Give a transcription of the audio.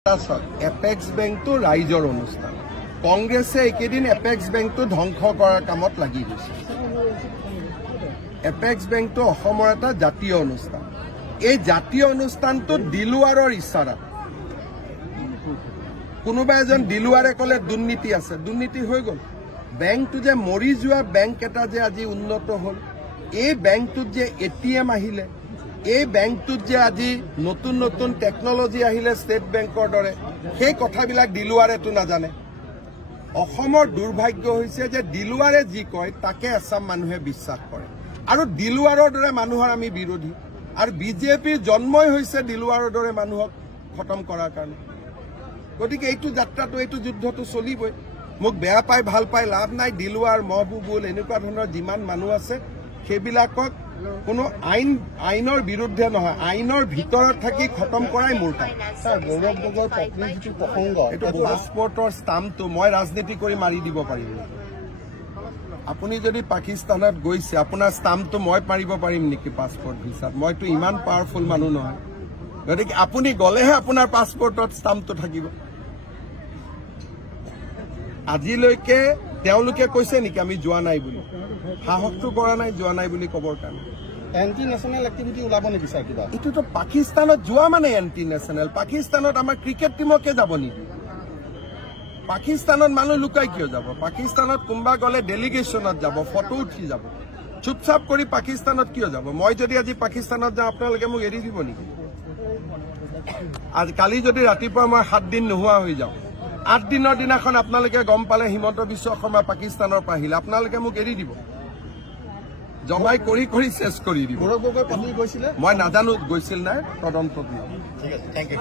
Apex বেংকটো ৰাইজৰ অনুষ্ঠান কংগ্ৰেছে এইকেইদিন এপেক্স বেংকটো ধ্বংস কৰাৰ কামত লাগি গৈছে। এপেক্স বেংকটো অসমৰ এটা জাতীয় অনুষ্ঠান। এই জাতীয় অনুষ্ঠানটো দিলুৱাৰৰ ইচ্ছাত কোনোবা এজন দিলুৱাৰে ক'লে দুৰ্নীতি আছে, দুৰ্নীতি হৈ গ'ল। বেংকটো যে মৰি যোৱা বেংক এটা যে আজি উন্নত হ'ল, এই বেংকটোত যে এটিএম আহিলে, এই বেংকটোত যে আজি নতুন নতুন টেকনলজি আহিলে ষ্টেট বেংকৰ দৰে, সেই কথাবিলাক দিলুৱাৰেতো নাজানে। অসমৰ দুৰ্ভাগ্য হৈছে যে দিলুৱাৰে যি কয় তাকে এচাম মানুহে বিশ্বাস কৰে, আৰু দিলুৱাৰৰ দৰে মানুহৰ আমি বিৰোধী। আৰু বিজেপিৰ জন্মই হৈছে দিলুৱাৰৰ দৰে মানুহক খতম কৰাৰ কাৰণে। গতিকে এইটো যাত্ৰাটো, এইটো যুদ্ধটো চলিবই। মোক বেয়া পাই ভাল পাই লাভ নাই। দিলুৱাৰ, মহবুবুল এনেকুৱা ধৰণৰ যিমান মানুহ আছে সেইবিলাকক কোনো আইনৰ বিৰুদ্ধে নহয়, আইনৰ ভিতৰত থাকি খতম কৰাই মোৰ কাম। গৌৰৱ গগৈৰ পত্নীৰ যিটো প্ৰসংগ, এইটো পাছপৰ্টৰ ষ্টাম্পটো মই ৰাজনীতি কৰি মাৰি দিব পাৰিম। আপুনি যদি পাকিস্তানত গৈছে, আপোনাৰ ষ্টাম্পটো মই মাৰিব পাৰিম নেকি পাছপৰ্ট ভিছাত? মইতো ইমান পাৱাৰফুল মানুহ নহয়। গতিকে আপুনি গ'লেহে আপোনাৰ পাছপৰ্টত ষ্টাম্পটো থাকিব। আজিলৈকে তেওঁলোকে কৈছে নেকি আমি যোৱা নাই বুলি? সাহসটো কৰা নাই যোৱা নাই বুলি ক'বৰ কাৰণে। এণ্টি নেশ্যনেল এক্টিভিটি ওলাব নিবিচাৰে কিবা? এইটোতো পাকিস্তানত যোৱা মানে এণ্টি নেশ্যনেল। পাকিস্তানত আমাৰ ক্ৰিকেট টিমকে যাব নেকি? পাকিস্তানত মানুহ লুকাই কিয় যাব? পাকিস্তানত কোনোবা গ'লে ডেলিগেশ্যনত যাব, ফটো উঠি যাব। চুপচাপ কৰি পাকিস্তানত কিয় যাব? মই যদি আজি পাকিস্তানত যাওঁ আপোনালোকে মোক এৰি দিব নেকি? আজি কালি যদি ৰাতিপুৱা মই 7 দিন নোহোৱা হৈ যাওঁ, 8 দিনৰ দিনাখন আপোনালোকে গম পালে হিমন্ত বিশ্ব শৰ্মা পাকিস্তানৰ পৰা আহিলে, আপোনালোকে মোক এৰি দিব? জমাই কৰি কৰি চেছ কৰি দিব। গৌৰৱ গগৈ পত্নী গৈছিলে? মই নাজানো গৈছিল নাই, তদন্ত দিয়ক। ঠিক আছে, থেংক ইউ।